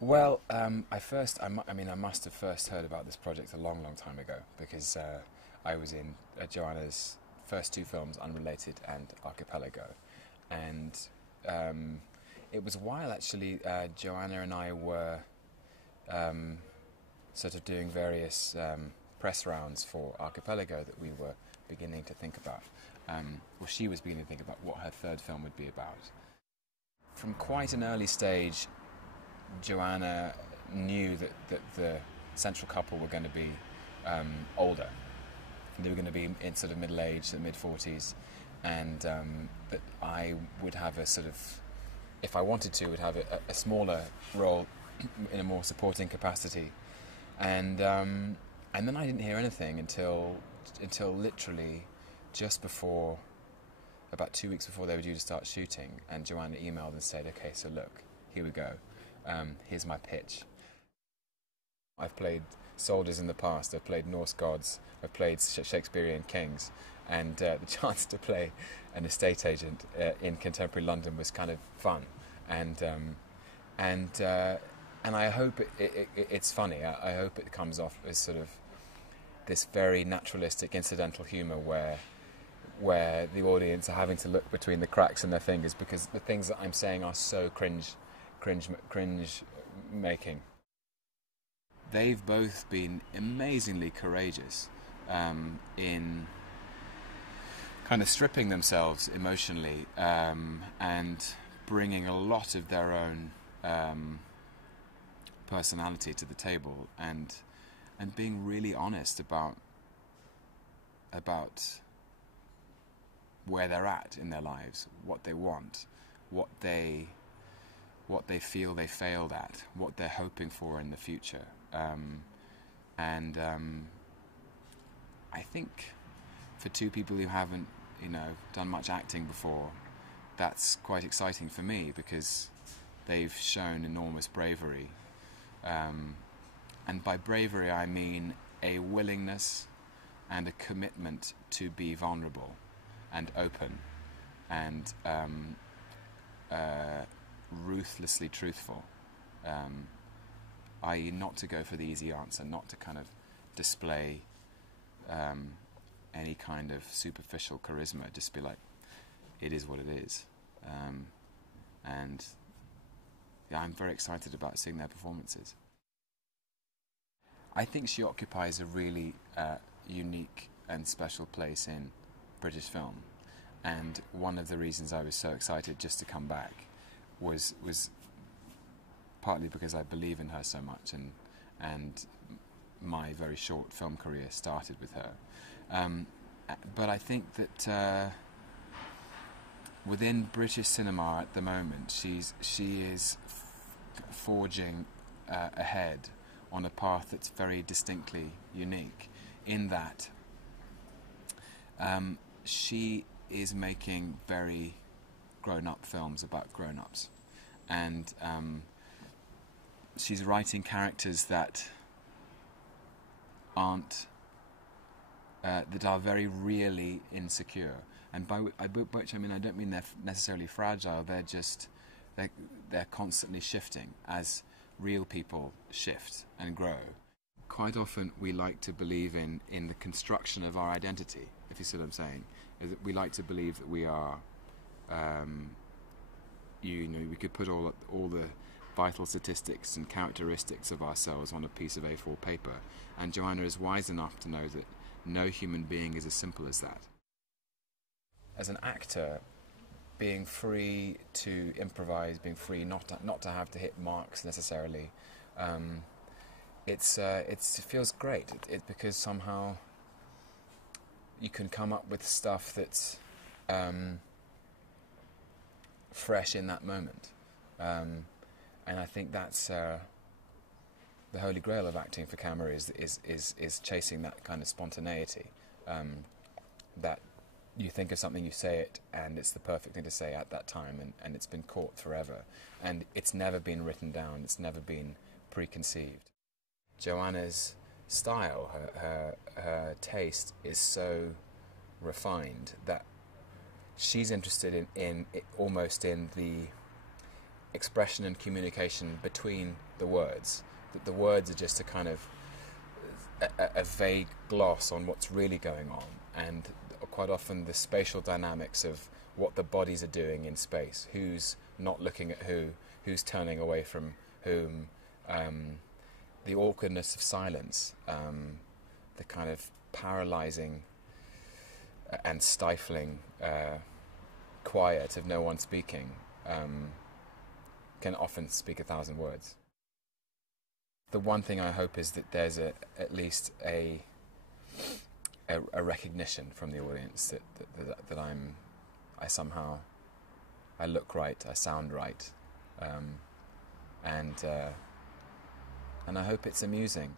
Well, I must have first heard about this project a long, long time ago because I was in Joanna's first two films, Unrelated and Archipelago, and it was a while actually. Joanna and I were sort of doing various press rounds for Archipelago that we were beginning to think about. Well, she was beginning to think about what her third film would be about. From quite an early stage, Joanna knew that the central couple were going to be older. They were going to be in sort of middle age, the mid-40s, and that I would have a sort of, if I wanted to, would have a smaller role in a more supporting capacity. And then I didn't hear anything until literally just before, about 2 weeks before they were due to start shooting, and Joanna emailed and said, "Okay, so look, here we go. Here's my pitch. I've played soldiers in the past, I've played Norse gods, I've played Shakespearean kings, and the chance to play an estate agent in contemporary London was kind of fun, and I hope it's funny. I hope it comes off as sort of this very naturalistic incidental humour where the audience are having to look between the cracks in their fingers because the things that I'm saying are so cringe making. They've both been amazingly courageous in kind of stripping themselves emotionally and bringing a lot of their own personality to the table and being really honest about where they're at in their lives, what they want, what they feel they failed at, what they're hoping for in the future. I think for two people who haven't, done much acting before, that's quite exciting for me because they've shown enormous bravery. And by bravery I mean a willingness and a commitment to be vulnerable and open and ruthlessly truthful, i.e. not to go for the easy answer, not to kind of display any kind of superficial charisma, just be like, it is what it is. And yeah, I'm very excited about seeing their performances. I think she occupies a really unique and special place in British film, and one of the reasons I was so excited just to come back was partly because I believe in her so much, and my very short film career started with her. But I think that within British cinema at the moment, she is forging ahead on a path that's very distinctly unique, in that she is making very grown-up films about grown-ups, and she's writing characters that aren't that are very really insecure, and by which I mean I don't mean they're necessarily fragile. They're constantly shifting as real people shift and grow. Quite often we like to believe in the construction of our identity, if you see what I'm saying. We like to believe that we are, we could put all the vital statistics and characteristics of ourselves on a piece of A4 paper, and Joanna is wise enough to know that no human being is as simple as that. As an actor, being free to improvise, being free not to have to hit marks necessarily, it feels great. Because somehow you can come up with stuff that's fresh in that moment, and I think that's the holy grail of acting for camera is chasing that kind of spontaneity, that you think of something, you say it, and it's the perfect thing to say at that time, and it's been caught forever, and it's never been written down, it's never been preconceived. Joanna's style, her taste is so refined that she's interested in almost in expression and communication between the words, that the words are just a kind of a vague gloss on what's really going on, and quite often the spatial dynamics of what the bodies are doing in space, who's not looking at who's turning away from whom, the awkwardness of silence, the kind of paralyzing and stifling quiet of no one speaking, can often speak 1,000 words. The one thing I hope is that there's at least a recognition from the audience that I somehow look right, I sound right, and I hope it's amusing.